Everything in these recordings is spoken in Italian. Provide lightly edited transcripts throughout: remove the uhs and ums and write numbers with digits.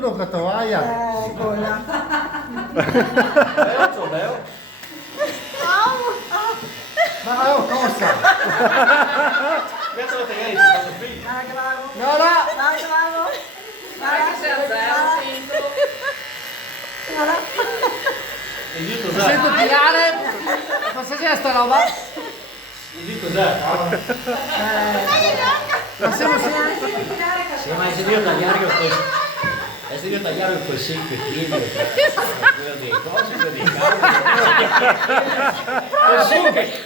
qualcuno che trovaia. Eccola. Leo? Ma oh, cosa? Questo lo tenete, fatto qui. Dai, che vado. No, no! Dai, che vado. Guarda che sei a zero, sento. E di Mi cos'è? sento tirare. Cosa c'è sta roba? E di cos'è? Ma siamo su... Sì, ma se devo tagliare col secchettino, quello dei cose, quello dei cavi.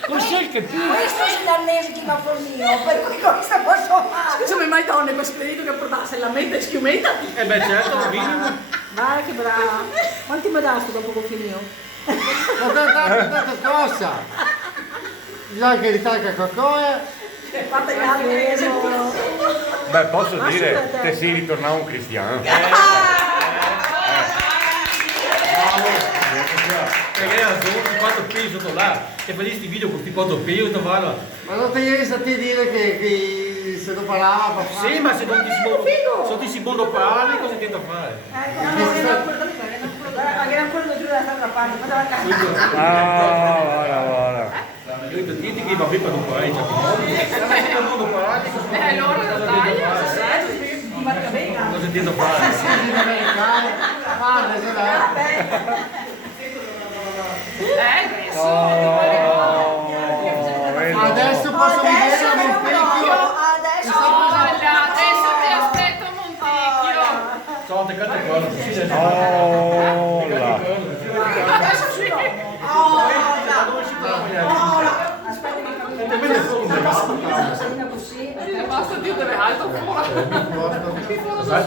Col secchettino. Questo è l'ennesimo mio, per cui cosa posso fare? Scusami, mai donne, questo spirito che portasse la mente schiumetta. Eh beh certo, minimo. Vai che brava. Quanti mi dai sto dopo che finio? Ma tanta cosa! Bisogna che ritaglia qualcosa. Fate il galleso. Beh, posso dire, te sei ritornato un cristiano. Perché era solo questi 4P sotto là. E fai questi video con questi 4P, io ti vado. Ma non ti ieri sentì dire che se non parlava papà? Sì, ma se non ti si monoparli, cosa intendo fare? Anche ancora non giù dall'altra parte, ma dalla casa. Guarda. Io dico, tieni che va bene per un paese, certi modi. Se non monoparli, Allora la taglia, cosa intendo fare? Guarda, ce l'hai. Adesso posso vedere la Montecchio. Adesso ti aspetto Montecchio. Ciao, te cante quello, sì, adesso. Oh, là. Adesso sì. Basta Dio deve alto fuori. Sai